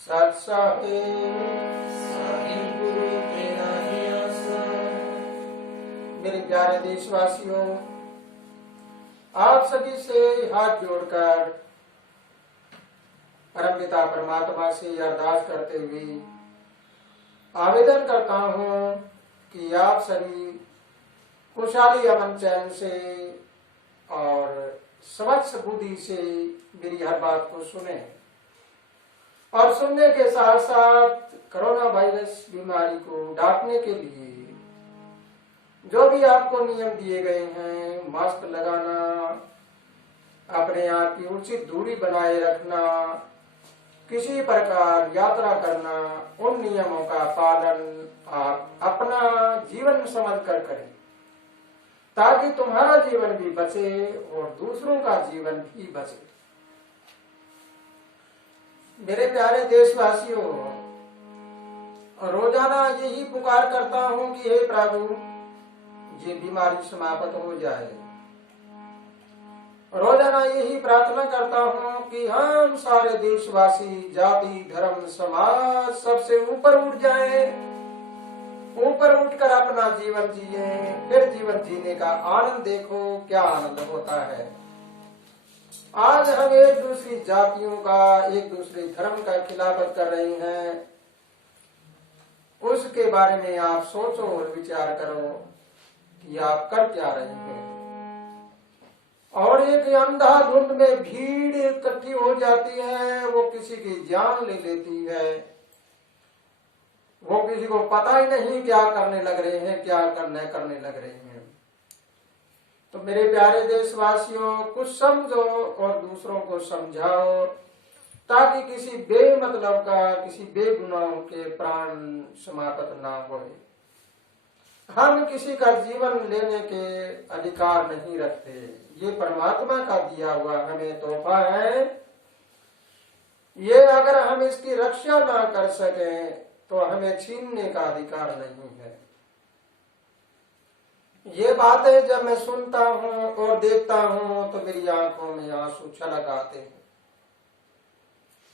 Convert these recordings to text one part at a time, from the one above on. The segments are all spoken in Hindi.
सत्साहे मेरे प्यारे देशवासियों, आप सभी से हाथ जोड़कर परमपिता परमात्मा से अरदास करते हुए आवेदन करता हूँ कि आप सभी खुशहाली अमन चैन से और स्वच्छ बुद्धि से मेरी हर बात को सुने और सुनने के साथ साथ कोरोना वायरस बीमारी को डांटने के लिए जो भी आपको नियम दिए गए हैं, मास्क लगाना, अपने आप की उचित दूरी बनाए रखना, किसी प्रकार यात्रा करना, उन नियमों का पालन आप अपना जीवन समझ कर करें ताकि तुम्हारा जीवन भी बचे और दूसरों का जीवन भी बचे। मेरे प्यारे देशवासियों, रोजाना यही पुकार करता हूँ कि हे प्रभु, ये बीमारी समाप्त हो जाए। रोजाना यही प्रार्थना करता हूँ कि हम सारे देशवासी जाति धर्म समाज सबसे ऊपर उठ जाएं, ऊपर उठकर अपना जीवन जिए। फिर जीवन जीने का आनंद देखो, क्या आनंद होता है। आज हम एक दूसरी जातियों का, एक दूसरे धर्म का खिलाफत कर रहे हैं, उसके बारे में आप सोचो और विचार करो कि आप कर क्या रहे हैं। और एक अंधाधुंध में भीड़ इकट्ठी हो जाती है, वो किसी की जान ले लेती है, वो किसी को पता ही नहीं क्या करने लग रहे हैं, क्या करने लग रहे हैं। तो मेरे प्यारे देशवासियों, कुछ समझो और दूसरों को समझाओ ताकि किसी बेमतलब का, किसी बेगुनाह के प्राण समाप्त ना हो। हम किसी का जीवन लेने के अधिकार नहीं रखते, ये परमात्मा का दिया हुआ हमें तोहफा है। ये अगर हम इसकी रक्षा ना कर सकें तो हमें छीनने का अधिकार नहीं है। ये बातें जब मैं सुनता हूँ और देखता हूँ तो मेरी आंखों में आंसू छलक आते हैं।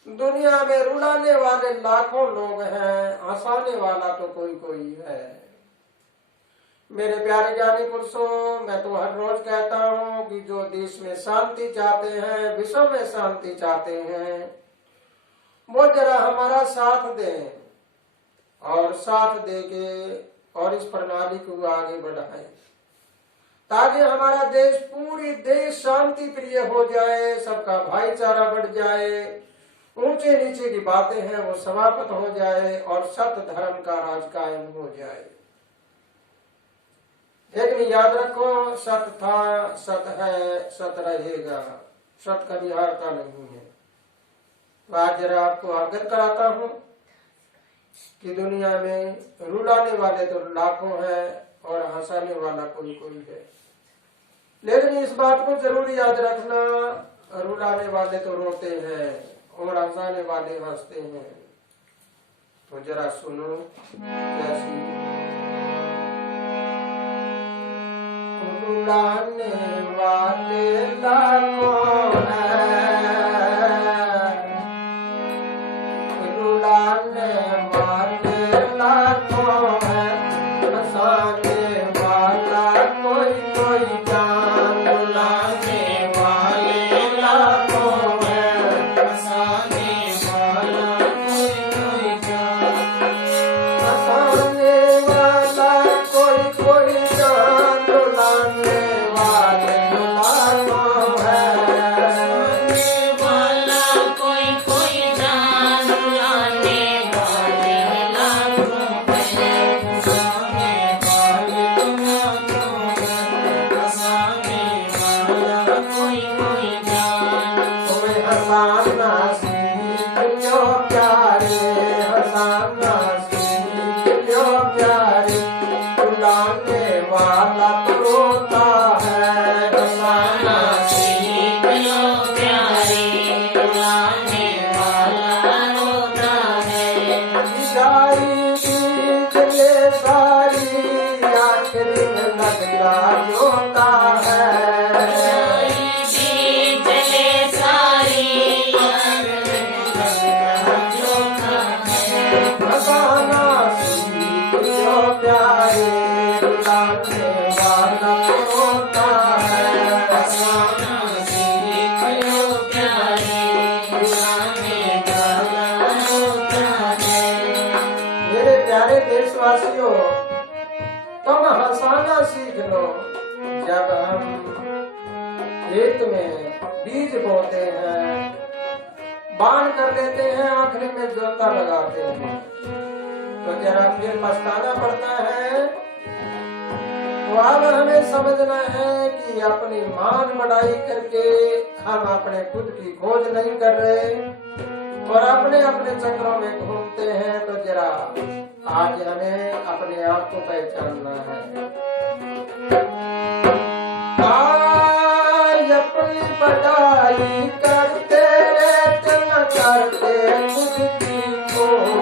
दुनिया में रुलाने वाले लाखों लोग हैं, हंसाने वाला तो कोई कोई है। मेरे प्यारे ज्ञानी पुरुषों, मैं तो हर रोज कहता हूँ कि जो देश में शांति चाहते हैं, विश्व में शांति चाहते हैं, वो जरा हमारा साथ दें और साथ देके और इस प्रणाली को आगे बढ़ाएं ताकि हमारा देश, पूरी देश शांति प्रिय हो जाए, सबका भाईचारा बढ़ जाए, ऊंचे नीचे की बातें हैं वो समाप्त हो जाए और सत्य धर्म का राज कायम हो जाए। लेकिन याद रखो, सत्य था, सत्य है, सत्य रहेगा, सत्य कभी हारता नहीं है। तो आज जरा आपको अवगत कराता हूँ कि दुनिया में रुलाने वाले तो लाखों हैं और हंसाने वाला कोई कोई है। लेकिन इस बात को जरूर याद रखना, रुलाने वाले तो रोते हैं और हंसाने वाले हंसते हैं। तो जरा सुनो कैसी रुलाने वाले लाखों हैं, रुलाने वाले लाखों हैं, हंसाने वाला कोई कोई जान। रुलाने वाले लाखों हैं, हंसाने वाला कोई कोई जान। हंसाने वाला कोई कोई जान, रुलाने वाले लाखों हैं। देशवासियों, तुम हंसाना सीख लो। जब हम खेत में बीज बोते हैं, बाण कर लेते हैं, आखिरी में जोता लगाते हैं, तो जरा फिर पछताना पड़ता है। तो अब हमें समझना है कि अपनी मान बढ़ाई करके हम अपने खुद की खोज नहीं कर रहे और अपने अपने चक्रों में घूमते हैं। तो जरा आज हमें अपने आप को पहचानना है। आज अपनी पढ़ाई करते रहते न करते खुद की खोज,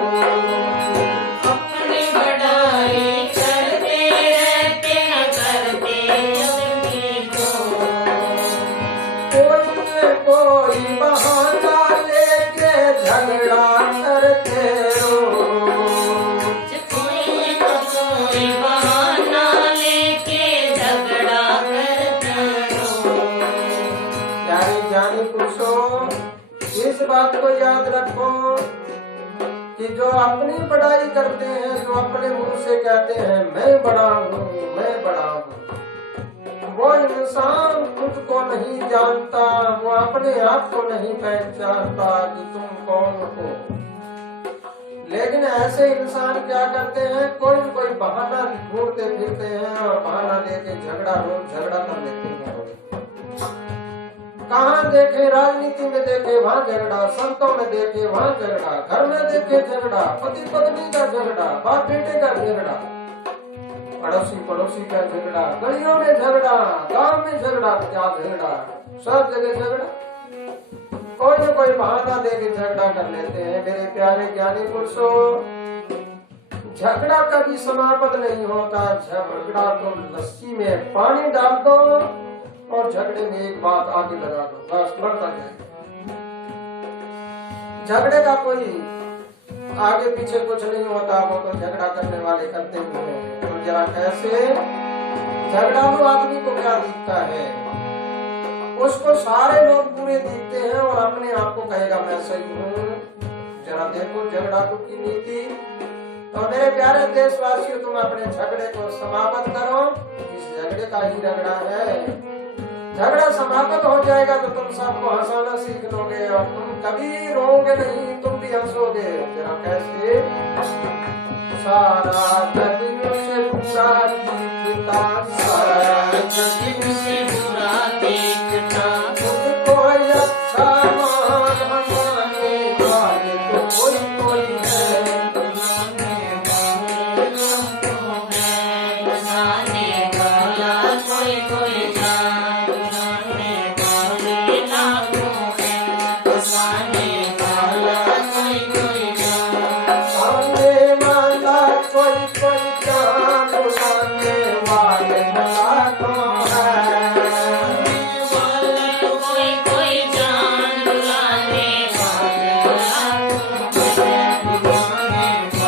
अपनी बढ़ाई करते रहते न करते खुद की खोज। कोई बहाना लेके झगड़ा करते रोज, कोई बहाना लेके झगड़ा करते रोज। यानी जानी पुरुषों, इस बात को याद रखो कि जो अपनी बड़ाई करते हैं, जो अपने मुंह से कहते हैं मैं बड़ा हूँ, मैं बड़ा हूँ, वो इंसान खुद को नहीं जानता, वो अपने आप को नहीं पहचानता कि तुम कौन हो। लेकिन ऐसे इंसान क्या करते हैं, कोई न कोई बहाना ढूंढते फिरते हैं और बहाना लेके रोज झगड़ा कर लेते हैं। कहाँ देखे, राजनीति में देखे वहाँ झगड़ा, संतों में देखे वहाँ झगड़ा, घर में देखे झगड़ा, पति पत्नी का झगड़ा, बाप बेटे का झगड़ा, पड़ोसी पड़ोसी का झगड़ा, गलियों में झगड़ा, गांव में झगड़ा, क्या झगड़ा, सब जगह झगड़ा। कोई न कोई बहाना देके झगड़ा कर लेते हैं। मेरे प्यारे ज्ञानी पुरुषों, झगड़ा कभी समाप्त नहीं होता। झगड़ा तो लस्सी में पानी डाल दो और झगड़े में एक बात आगे लगा दो, बस बढ़ता जाए। झगड़े का कोई आगे पीछे कुछ नहीं होता, वो तो झगड़ा करने वाले करते हैं। तो जरा कैसे झगड़ालू आदमी को क्या दिखता है, उसको सारे लोग बुरे दिखते हैं और अपने आप को कहेगा मैं सही हूँ। जरा देखो झगड़ालू की नीति। तो मेरे प्यारे देशवासियों, तुम अपने झगड़े को समाप्त करो। इस झगड़े का ही झगड़ा है। झगड़ा समाप्त हो जाएगा तो तुम सबको हंसाना सीख लोगे और तुम कभी रोओगे नहीं, तुम भी हंसोगे। जरा कैसे, सारा जग से बुरा दिखता, सारा जग से बुरा देखता, खुद को अच्छा मानने वाले तो कोई है। बसाने वाला कोई कोई जान, बसाने वाला कोई कोई जान, आने वाला कोई कोई जान, आने वाले लाखों है। वाला कोई कोई जान, बुलाने वाले लाखों है, बुलाने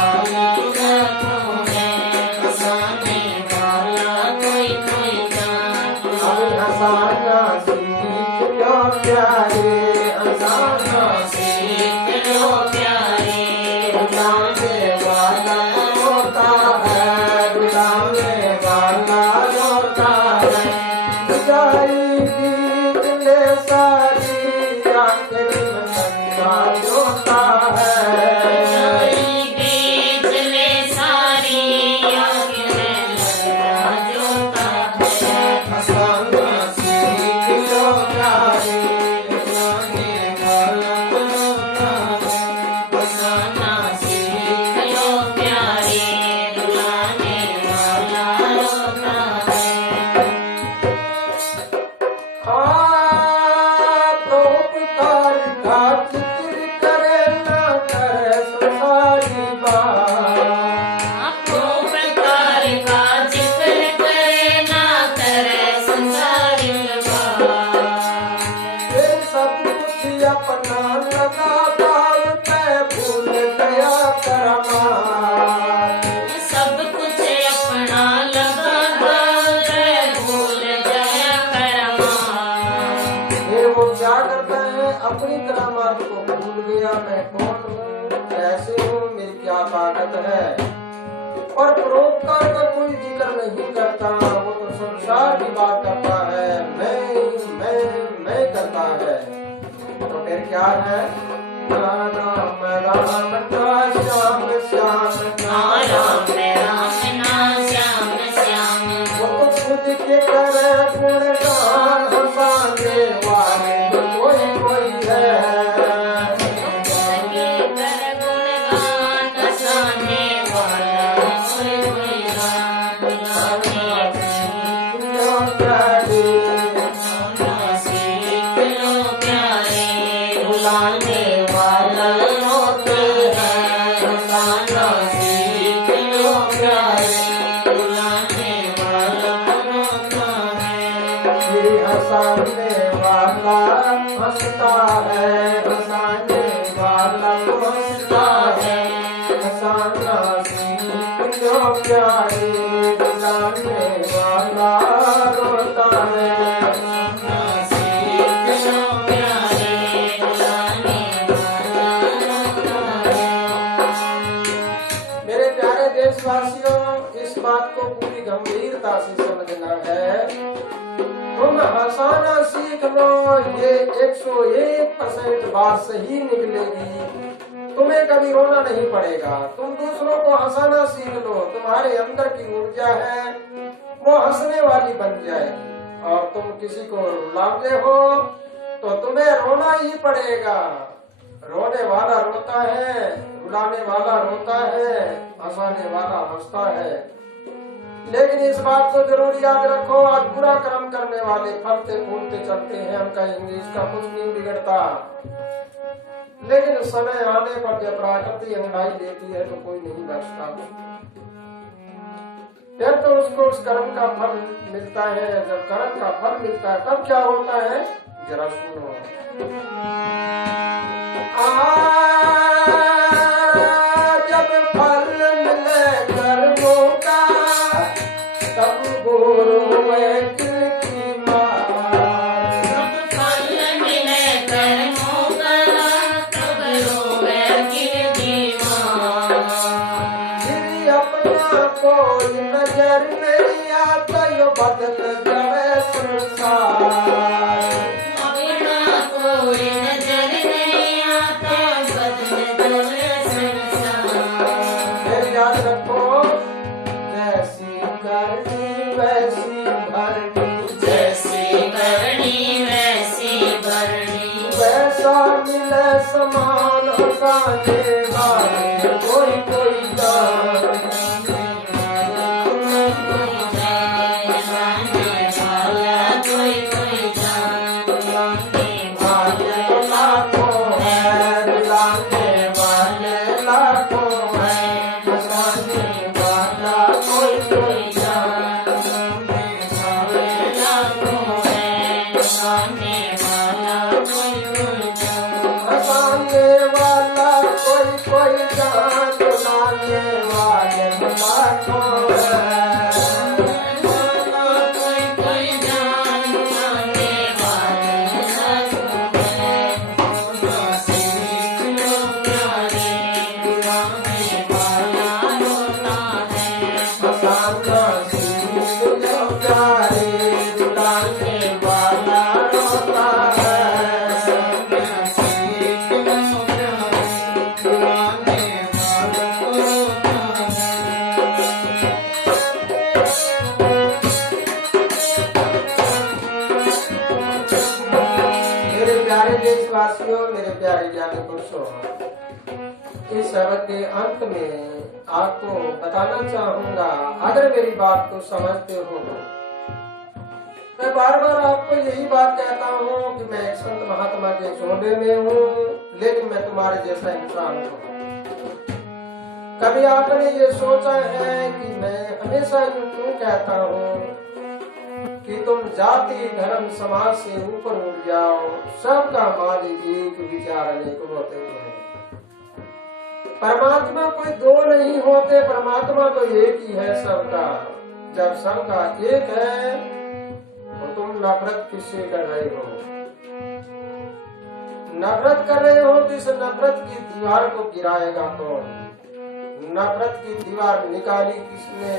वाले लाखों है, बसाने वाला कोई कोई जान। अब हंसाना सीख लो प्यारे, हंसाना सीख लो प्यारे, बुलाने वाला होता है, बुलाने वाला होता है। बुझाई बीत ले सारी, आखिर में सच्चा होता है। बीच ले सारी आँखें में लगा जोता है। हंसाना सीख लो प्यारे, बुलाने वाला होता है। बसाना सीख लो प्यारे, बुलाने वाला होता है। तो उपकार का जिक्र करे ना करे संसारी बात। आपको प्रकार का जिक्र करे ना करे संसारी बात। ये सब कुछ अपना लगा दाव पे भूल गया करमार। सब कुछ अपना लगा दाव भूल गया करमार। ये वो क्या करता है, अपनी करामात को भूल गया। मैं कौन हूँ, कैसे हूँ, मेरी क्या ताकत है। और परोपकार का कोई जिक्र नहीं करता, वो तो संसार की बात करता है, मैं करता है। तो फिर क्या है? राम राम राम ना श्याम श्याम ना राम राम ना श्याम श्याम। वो तो खुद के करे गुणगान हंसाने वाले तो कोई है। सके कर गुणगान हंसाने वाला कोई राम राम जो प्यारे सीख लो प्यारे, बुलाने वाला होते हैं, बुलाना सीख लो प्यारे, बुलाने वाला होता है। ये हंसाने वाला हंसता है, हंसाने वाला हंसता है, हंसाना सीख लो प्यारे, बुलाने वाला रोता है। सीख लो प्यारे, बुलाने वाला होता है। मेरे प्यारे देशवासियों, इस बात को पूरी गंभीरता से समझना है। तुम हंसाना सीख लो, ये 101% बात सही निकलेगी। तुम्हें कभी रोना नहीं पड़ेगा। तुम दूसरों को हंसाना सीख लो, तुम्हारे अंदर की ऊर्जा है वो हंसने वाली बन जाएगी। और तुम किसी को रुलाते हो तो तुम्हें रोना ही पड़ेगा। रोने वाला रोता है, रुलाने वाला रोता है, हंसाने वाला हंसता है। लेकिन इस बात को जरूर याद रखो, आज बुरा कर्म करने वाले फलते फूलते चलते हैं, उनका इंग्लिश का कुछ नहीं बिगड़ता। लेकिन समय आने पर जब प्रकृति अंगड़ाई देती है तो कोई नहीं बचता। फिर तो उसको उस कर्म का फल मिलता है। जब कर्म का फल मिलता है तब क्या होता है, जरा सुनो। जब फल मिले कर्मों का तब रोवे दिल की मार। जब फल मिले कर्मों का तब रोवे दिल की मार। यदि अपना कोई नजर नहीं आता यो बदल जाए संसार। अपना कोई नजर नहीं आता बदल जाए संसार। फिर याद रखो, जैसी करनी वैसी भरनी, जैसी करनी वैसी भरनी। वैसा मिले समान हंसाने वाले कोई जान। लाखों है, रुलाने वाले लाखों है, हंसाने वाला कोई जान। हंसाने वाला कोई जान, रुलाने वाले लाखों है। हंसाना सीख लो प्यारे, रुलाने वाला रोता है। मेरे प्यारे देशवासियों, मेरे प्यारे ज्ञानी पुरुषों, इस शब्द के अंत में आपको बताना चाहूंगा, अगर मेरी बात को समझते हो, मैं बार बार आपको यही बात कहता हूँ कि मैं एक संत महात्मा के चोले में हूँ, लेकिन मैं तुम्हारे जैसा इंसान हूँ। कभी आपने ये सोचा है कि मैं हमेशा यूं क्यों कहता हूँ कि तुम जाति धर्म समाज से ऊपर उठ जाओ, सबका मालिक एक, विचार अनेक होते हैं। परमात्मा कोई दो नहीं होते, परमात्मा तो एक ही है सबका। जब सबका एक है तो तुम नफरत किससे कर रहे हो? नफरत कर रहे हो तो इस नफरत की दीवार को गिराएगा कौन? नफरत की दीवार निकाली किसने।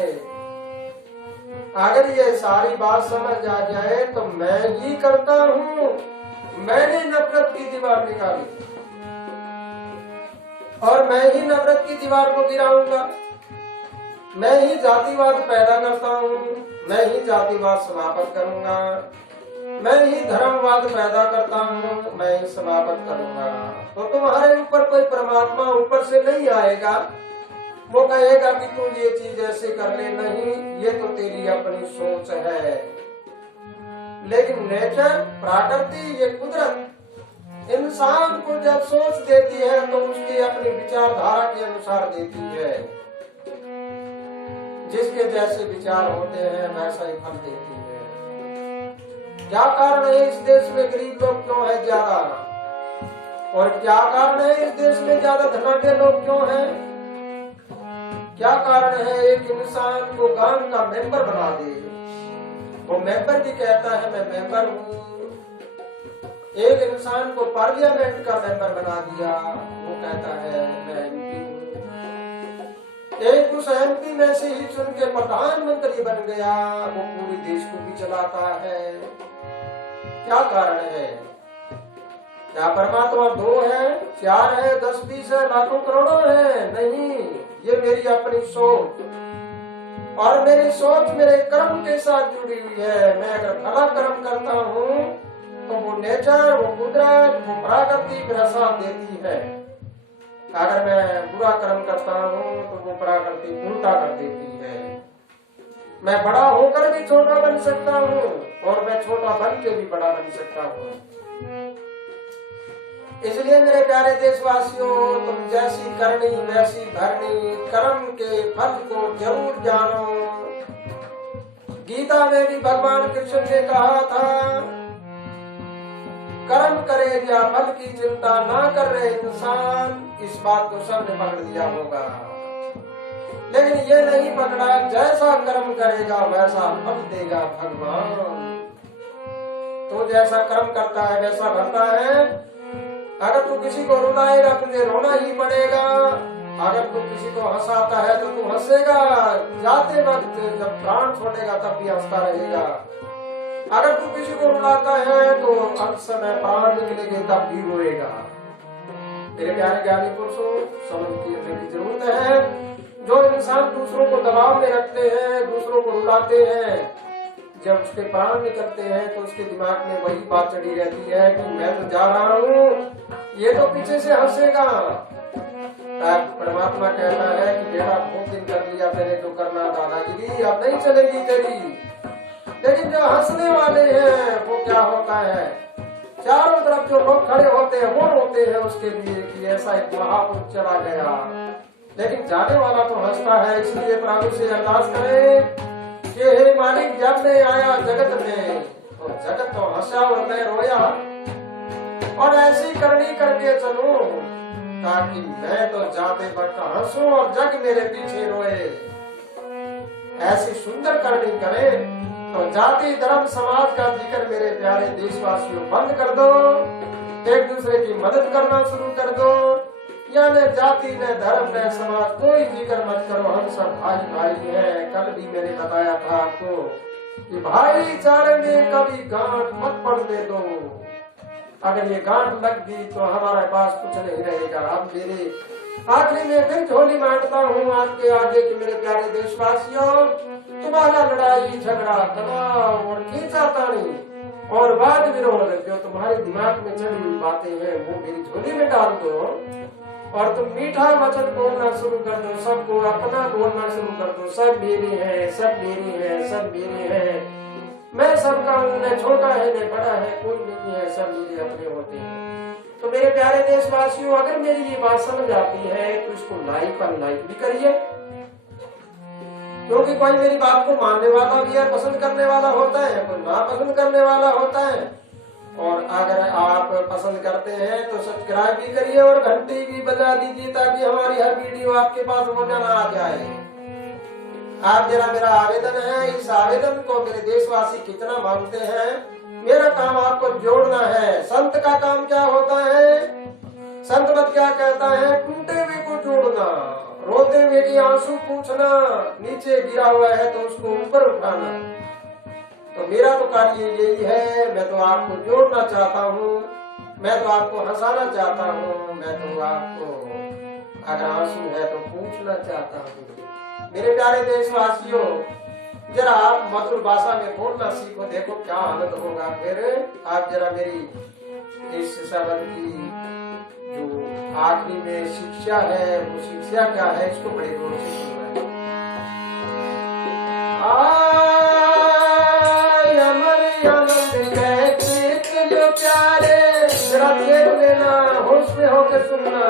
अगर ये सारी बात समझ आ जाए तो मैं ही करता हूँ, मैंने नफरत की दीवार निकाली और मैं ही नफरत की दीवार को गिराऊंगा। मैं ही जातिवाद पैदा करता हूँ, मैं ही जातिवाद समाप्त करूंगा। मैं ही धर्मवाद पैदा करता हूँ, मैं ही समाप्त करूंगा। तो तुम्हारे ऊपर कोई परमात्मा ऊपर से नहीं आएगा, वो कहेगा कि तू ये चीज ऐसे कर ले। नहीं, ये तो तेरी अपनी सोच है। लेकिन नेचर, प्रकृति, ये कुदरत इंसान को जब सोच देती है तो उसकी अपनी विचारधारा के अनुसार देती है। जिसके जैसे विचार होते हैं वैसा ही फल देती है। क्या कारण है इस देश में गरीब लोग क्यों है ज्यादा, और क्या कारण है इस देश में ज्यादा धनाढ्य लोग क्यों हैं? क्या कारण है एक इंसान को गांव का मेंबर बना दे, वो मेंबर भी कहता है मैं मेंबर हूँ। एक इंसान को पार्लियामेंट का मेंबर बना दिया, वो कहता है मैं एमपी हूँ। एक उस एमपी में से ही चुन के प्रधानमंत्री बन गया, वो पूरे देश को भी चलाता है। क्या कारण है? क्या परमात्मा 2 है, 4 है, 10, 20 है, लाखों करोड़ों है? नहीं, ये मेरी अपनी सोच, और मेरी सोच मेरे कर्म के साथ जुड़ी हुई है। मैं अगर भला कर्म करता हूँ तो वो नेचर, वो कुदरत, वो प्रकृति मेरा साथ देती है। अगर मैं बुरा कर्म करता हूँ तो वो प्रकृति उल्टा कर देती है। मैं बड़ा होकर भी छोटा बन सकता हूँ और मैं छोटा बन के भी बड़ा बन सकता हूँ। इसलिए मेरे प्यारे देशवासियों, तुम जैसी करनी वैसी भरनी, कर्म के फल को जरूर जानो। गीता में भी भगवान कृष्ण ने कहा था, कर्म करे या फल की चिंता ना कर रहे इंसान। इस बात को सबने पकड़ लिया होगा, लेकिन ये नहीं पकड़ा जैसा कर्म करेगा वैसा फल देगा भगवान। तो जैसा कर्म करता है वैसा भरता है। अगर तू किसी को रुलाएगा तुझे रोना ही पड़ेगा, अगर तू किसी को हंसाता है तो तू हंसेगा। जाते वक्त जब प्राण छोड़ेगा तब भी हंसता रहेगा। अगर तू किसी को रुलाता है तो अंत समय प्राण निकलेंगे तब भी रोएगा। मेरे प्यारे ज्ञानी पुरुषों, समझ की जरूरत है। जो इंसान दूसरों को दबाव में रखते हैं, दूसरों को रुलाते हैं, जब उसके प्राण निकलते हैं तो उसके दिमाग में वही बात चढ़ी रहती है कि मैं तो जा रहा हूँ, ये तो पीछे से हंसेगा। परमात्मा कहता है कि बेटा बहुत दिन कर लिया मैंने जो करना दादागिरी, अब नहीं चलेगी तेरी। लेकिन जो हंसने वाले हैं वो क्या होता है, चारों तरफ जो लोग खड़े होते हैं वो रोते हैं उसके लिए कि ऐसा एक महापुरुष चला गया। लेकिन जाने वाला तो हंसता है। इसलिए प्रभु से अरदास करें कि हे मालिक, जब मैं आया जगत में तो जगत तो हंसा और मैं रोया, और ऐसी करनी करके चलूं ताकि मैं तो जाते वक्त हंसूं और जग मेरे पीछे रोए। ऐसी सुंदर करनी करें तो जाति धर्म समाज का जिक्र मेरे प्यारे देशवासियों बंद कर दो। एक दूसरे की मदद करना शुरू कर दो। या न जाति न धर्म न समाज कोई जिक्र मत करो, हम सब भाई भाई हैं। कल भी मैंने बताया था आपको कि भाईचारे में कभी गांठ मत पड़ने दो। अगर ये गांठ लग गई तो हमारे पास कुछ नहीं रहेगा। अब मेरे आखिरी में फिर झोली मांगता हूँ आपके आगे कि मेरे प्यारे देशवासियों, तुम्हारा लड़ाई झगड़ा तनाव और खींचातानी और वाद विरोध जो तुम्हारे दिमाग में चढ़ी हुई बातें हैं वो मेरी झोली में डाल दो, और तुम मीठा वचन बोलना शुरू कर दो। सबको अपना बोलना शुरू कर दो। सब मेरे हैं, सब मेरे हैं, सब मेरे हैं। मैं सबका हूँ, न छोटा है न बड़ा है, कोई नहीं है, सब मेरे अपने होते हैं। तो मेरे प्यारे देशवासियों, अगर मेरी ये बात समझ आती है तो इसको लाइक और लाइक भी करिए, क्योंकि कोई मेरी बात को मानने वाला भी है, पसंद करने वाला होता है, कोई ना पसंद करने वाला होता है। और अगर आप पसंद करते हैं तो सब्सक्राइब भी करिए और घंटी भी बजा दीजिए ताकि हमारी हर वीडियो आपके पास रोजाना आ जाए। आप जरा मेरा आवेदन है, इस आवेदन को मेरे देशवासी कितना मानते हैं। मेरा काम आपको जोड़ना है। संत का काम क्या होता है? संत मत क्या कहता है? टूटे हुए को जोड़ना, रोते हुए की आंसू पूछना, नीचे गिरा हुआ है तो उसको ऊपर उठाना। तो मेरा तो कार्य यही है, मैं तो आपको जोड़ना चाहता हूँ, मैं तो आपको हंसाना चाहता हूँ, मैं तो आपको अगर आंसू है तो पूछना चाहता हूँ। मेरे प्यारे देशवासियों, जरा आप मधुर भाषा में बोलना सीखो, देखो क्या हालत होगा फिर। आप जरा मेरी इस शब्द की जो आखिरी में शिक्षा है, वो शिक्षा क्या है, इसको बड़े जोर से सुनना। जो प्यारे, जरा देख लेना, होश में होकर सुनना।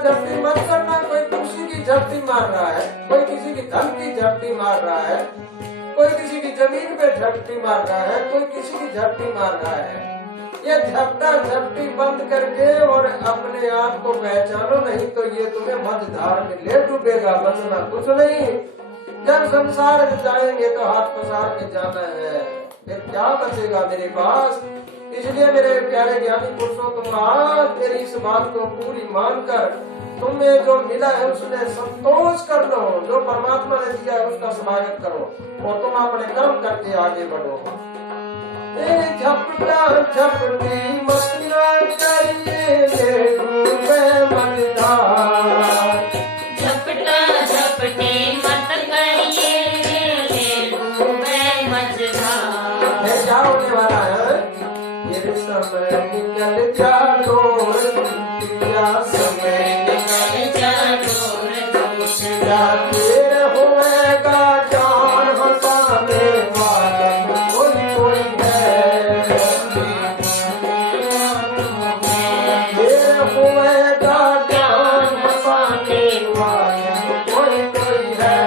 झपटी मत करना, कोई खुशी की झपटी मार रहा है, कोई किसी की धन की झपटी मार रहा है, कोई किसी की जमीन पे झपटी मार रहा है, कोई किसी की झपटी मार रहा है। ये झपटा झपटी बंद करके और अपने आप को पहचानो, नहीं तो ये तुम्हें मझधार में ले डूबेगा, बचना कुछ नहीं। जब संसार जाएंगे तो हाथ पसार के जाना है, फिर क्या बचेगा मेरे पास। इसलिए मेरे प्यारे ज्ञानी पुरुषों, तुम आज मेरी इस बात को पूरी मानकर तुम्हें जो मिला है उसमें संतोष कर लो, जो परमात्मा ने दिया है उसका स्वागत करो और तुम अपने कर्म करके आगे बढ़ो। झपटा झपटी मत करिए, डूबे मझधार। झपटा झपटी मत करिए, डूबे मझधार। क्या होने वाला है? ये समय निकल जा डोर टूटिया, समय निकल जा डोर टूटिया, फिर होएगा जान हंसाने वाला कोई कोई है। फिर होएगा जान हंसाने वाला कोई कोई है।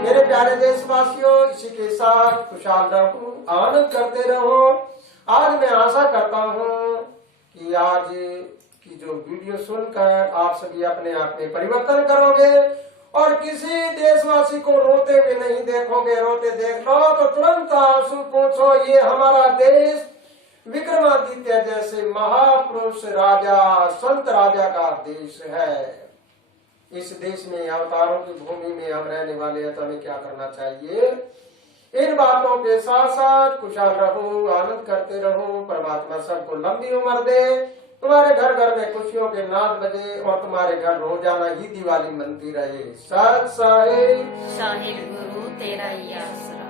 मेरे प्यारे देशवासियों, इसी के साथ खुशहाल रहो, आनंद करते रहो। आज मैं आशा करता हूँ कि आज की जो वीडियो सुनकर आप सभी अपने आप में परिवर्तन करोगे और किसी देशवासी को रोते हुए नहीं देखोगे। रोते देख लो तो तुरंत आंसू पूछो, ये हमारा देश विक्रमादित्य जैसे महापुरुष राजा संत राजा का देश है। इस देश में अवतारों की भूमि में हम रहने वाले हैं, तो हमें क्या करना चाहिए? इन बातों के साथ साथ खुशहाल रहो, आनंद करते रहो। परमात्मा सबको लंबी उम्र दे, तुम्हारे घर घर में खुशियों के नाद बजे और तुम्हारे घर रोजाना ही दिवाली मनती रहे। सत साहिब साहिब गुरु तेरा ही आसरा।